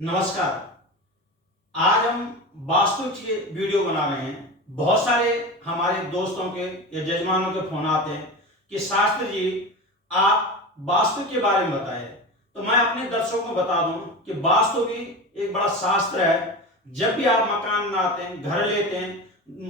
नमस्कार। आज हम वास्तु की वीडियो बना रहे हैं। बहुत सारे हमारे दोस्तों के या जजमानों के फोन आते हैं कि शास्त्री जी आप वास्तु के बारे में बताएं। तो मैं अपने दर्शकों को बता दूं कि वास्तु भी एक बड़ा शास्त्र है। जब भी आप मकान बनाते हैं, घर लेते हैं,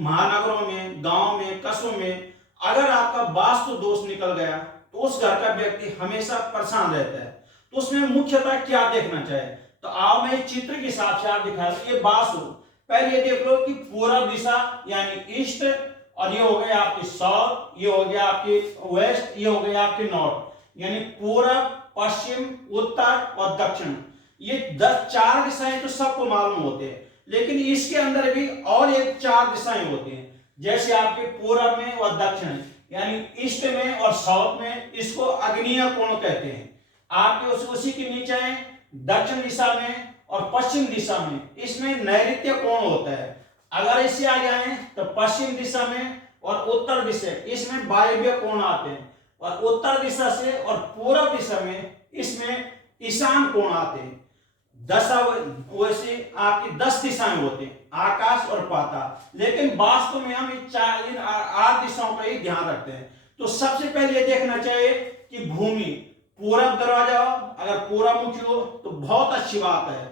महानगरों में, गांव में, कस्बों में, अगर आपका वास्तु दोष निकल गया तो उस घर का व्यक्ति हमेशा परेशान रहता है। तो उसमें मुख्यतः क्या देखना चाहिए, तो आओ मैं इस चित्र के हिसाब से आप दिखा ये वास्तु। पहले ये देख लो कि पूर्व दिशा यानी ईस्ट, और ये हो गया आपकी साउथ, ये हो गया आपकी वेस्ट, ये हो गया आपकी नॉर्थ, यानी पूर्व, पश्चिम, उत्तर और दक्षिण। ये 4 दिशाएं तो सबको मालूम होते हैं, लेकिन इसके अंदर भी और एक 4 दिशाएं होती हैं। जैसे आपके पूर्व में और दक्षिण यानी ईस्ट में और साउथ में, इसको अग्निय कोण कहते हैं। आपके उसी के नीचे है दक्षिण दिशा में और पश्चिम दिशा में, इसमें नैऋत्य कोण होता है। अगर इससे आ जाए तो पश्चिम दिशा में और उत्तर दिशा, इसमें वायव्य कोण आते हैं। और उत्तर दिशा से और पूर्व दिशा में इसमें ईशान कोण आते हैं। दशा वैसे आपकी 10 दिशाएं होती हैं, आकाश और पाताल। लेकिन वास्तव में हम इन 8 दिशाओं का ही ध्यान रखते हैं। तो सबसे पहले ये देखना चाहिए कि भूमि, पूरब दरवाजा अगर पूरब मुखी हो तो बहुत अच्छी बात है।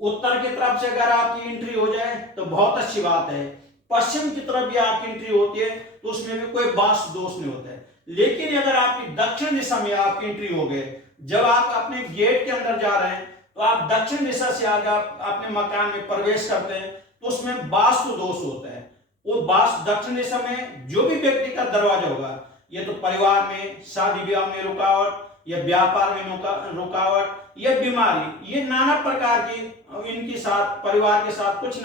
उत्तर की तरफ से अगर आपकी एंट्री हो जाए तो बहुत अच्छी बात है। पश्चिम की तरफ भी आपकी एंट्री होती है तो उसमें भी कोई वास्तु दोष नहीं होता है। लेकिन अगर आपकी दक्षिण दिशा में आपकी एंट्री हो गई, जब आप अपने गेट के अंदर जा रहे हैं तो आप दक्षिण दिशा से आगे आप अपने मकान में प्रवेश करते हैं तो उसमें वास्तु दोष होता है। वो वास्तु दक्षिण दिशा में जो भी व्यक्ति का दरवाजा होगा, ये तो परिवार में, शादी ब्याह में रुकावट, या व्यापार में रुकावट, या बीमारी, ये नाना प्रकार की इनके साथ, परिवार के साथ कुछ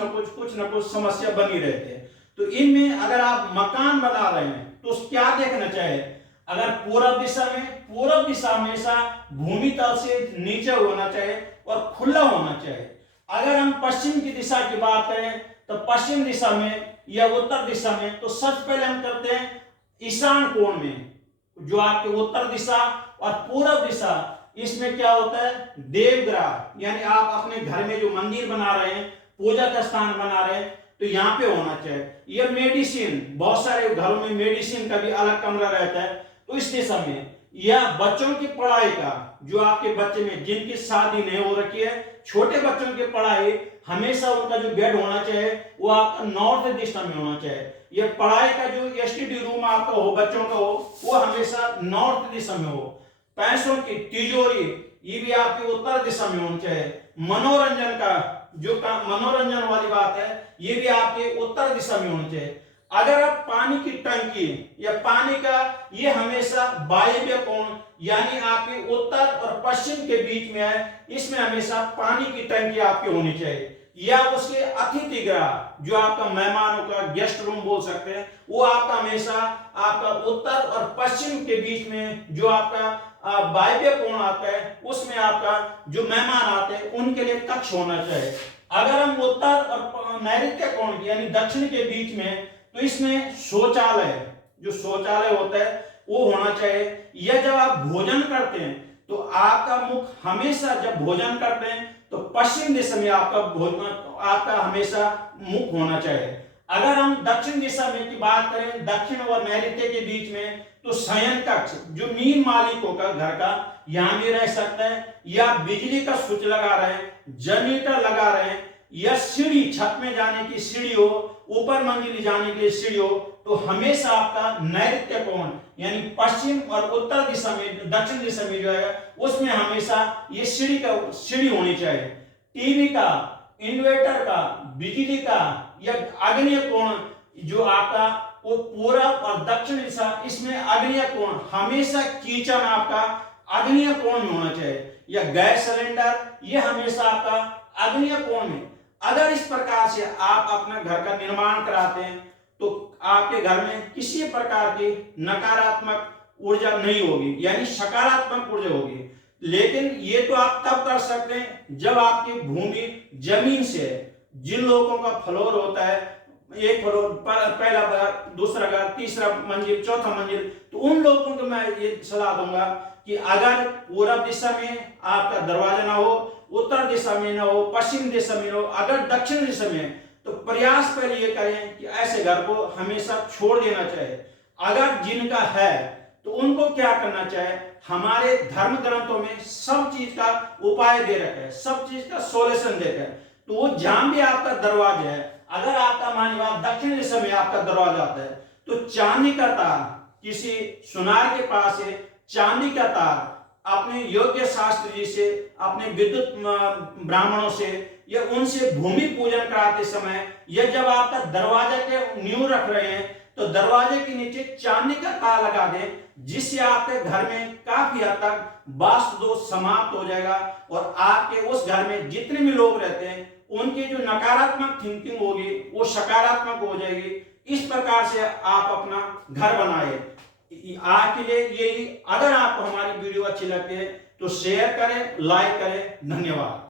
न कुछ समस्या बनी रहती है। तो इनमें अगर आप मकान बना रहे हैं तो क्या देखना चाहिए। अगर पूर्व दिशा में, पूर्व दिशा हमेशा भूमि तल से नीचे होना चाहिए और खुला होना चाहिए। अगर हम पश्चिम की दिशा की बात करें तो पश्चिम दिशा में या उत्तर दिशा में, तो सबसे पहले हम करते हैं ईशान कोण में, जो आपके उत्तर दिशा और पूर्व दिशा, इसमें क्या होता है देवग्रह, यानी आप अपने घर में जो मंदिर बना रहे हैं, पूजा का स्थान बना रहे हैं, तो यहाँ पे होना चाहिए। ये मेडिसिन, बहुत सारे घरों में मेडिसिन का भी अलग कमरा रहता है, तो इस दिशा में। या बच्चों की पढ़ाई का, जो आपके बच्चे में जिनकी शादी नहीं हो रखी है, छोटे बच्चों की पढ़ाई, हमेशा उनका जो बेड होना चाहिए वो आपका नॉर्थ दिशा में होना चाहिए। ये पढ़ाई का जो एसटीडी रूम आपका हो, बच्चों का हो, वो हमेशा नॉर्थ दिशा में हो। पैसों की तिजोरी, ये भी आपकी उत्तर दिशा में होनी चाहिए। मनोरंजन का जो मनोरंजन वाली बात है, ये भी आपके उत्तर दिशा में होनी चाहिए। अगर आप पानी की टंकी या पानी का, ये हमेशा वायव्य कोण यानी आपके उत्तर और पश्चिम के बीच में है, इसमें हमेशा पानी की टंकी आपकी होनी चाहिए। या उसके अतिथि गृह, जो आपका मेहमानों का गेस्ट रूम बोल सकते हैं, वो आपका हमेशा आपका उत्तर और पश्चिम के बीच में, जो आपका वायव्य कोण आता है, उसमें आपका जो मेहमान आते हैं उनके लिए कक्ष होना चाहिए। अगर हम उत्तर और नैऋत्य कोण यानी दक्षिण के बीच में, तो इसमें शौचालय, जो शौचालय होता है वो होना चाहिए। या जब आप भोजन करते हैं तो आपका मुख हमेशा, जब भोजन करते हैं तो पश्चिम दिशा में आपका भोजन, आपका हमेशा मुख होना चाहिए। अगर हम दक्षिण दिशा में की बात करें, दक्षिण और नैऋत्य के बीच में, तो शयन कक्ष, जो मीन मालिकों का घर का, यहां भी रह सकता है। या बिजली का स्विच लगा रहे हैं, जनरेटर लगा रहे हैं, या सीढ़ी, छत में जाने की सीढ़ी हो, ऊपर मंजिल जाने के लिए सीढ़ी हो, तो हमेशा आपका नैऋत्य कोण यानी पश्चिम और उत्तर दिशा में, दक्षिण दिशा में जो है, उसमें हमेशा ये सीढ़ी होनी चाहिए। टीवी का, इन्वर्टर का, बिजली का, या आग्नेय कोण, जो आपका वो पूर्व और दक्षिण दिशा, इसमें आग्नेय कोण हमेशा, किचन आपका आग्नेय कोण में होना चाहिए। या गैस सिलेंडर, ये हमेशा आपका आग्नेय कोण में। अगर इस प्रकार से आप अपने घर का निर्माण कराते हैं तो आपके घर में किसी प्रकार की नकारात्मक ऊर्जा नहीं होगी, यानी सकारात्मक ऊर्जा होगी। लेकिन ये तो आप तब कर सकते हैं जब आपकी भूमि जमीन से है। जिन लोगों का फ्लोर होता है, एक फ्लोर, पहला घर, दूसरा घर, तीसरा मंजिल, चौथा मंजिल, तो उन लोगों को मैं ये सलाह दूंगा कि अगर पूर्व दिशा में आपका दरवाजा ना हो उत्तर दिशा में न हो, पश्चिम दिशा में हो, अगर दक्षिण दिशा में, तो प्रयास पहले ये करें कि ऐसे घर को हमेशा छोड़ देना चाहिए। अगर जिनका है तो उनको क्या करना चाहिए, हमारे धर्म ग्रंथों में सब चीज का उपाय दे रखे हैं, सब चीज का सॉल्यूशन देते हैं। तो वो जहां भी आपका दरवाजा है, अगर आपका मान लो दक्षिण दिशा में आपका दरवाजा आता है, तो चांदी का तार किसी सुनार के पास है, चांदी का तार अपने योग्य शास्त्र जी से, अपने विद्युत ब्राह्मणों से या उनसे भूमि पूजन कराते समय, या जब आपका दरवाजा के नींव रख रहे हैं तो दरवाजे के नीचे चांदी का तार लगा दें, जिससे आपके घर में काफी हद तक वास्तु दोष समाप्त हो जाएगा और आपके उस घर में जितने भी लोग रहते हैं उनकी जो नकारात्मक थिंकिंग होगी वो सकारात्मक हो जाएगी। इस प्रकार से आप अपना घर बनाए। आज के लिए यही। अगर आपको हमारी वीडियो अच्छी लगती है तो शेयर करें, लाइक करें। धन्यवाद।